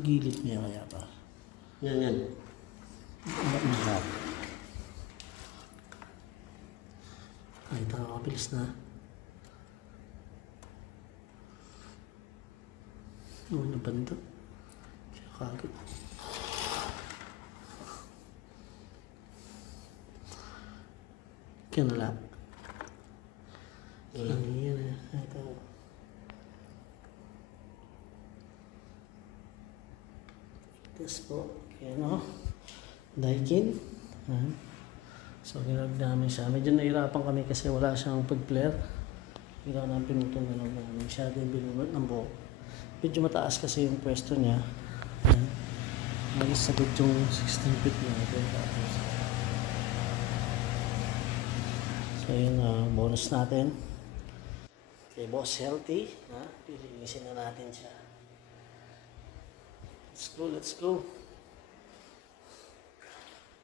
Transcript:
Gilid niya kaya pa. Yan. Lahat. Ay, nakakabilis na. Ano banda? Siya kagad. Kaya nala. Ano yan eh. Ito. Tapos po. Kaya no. Daikin. So, ginawag namin siya. Medyo nahirapan kami kasi wala siyang pag-flare. Ginawag namin pinutong gano'n namin. Siya din binunod ng buhok. Medyo mataas kasi yung pwesto niya. Nagis sagad yung 16 feet niya. So, yun bonus natin. Okay, boss, healthy. Pilinisin na natin siya. Let's go.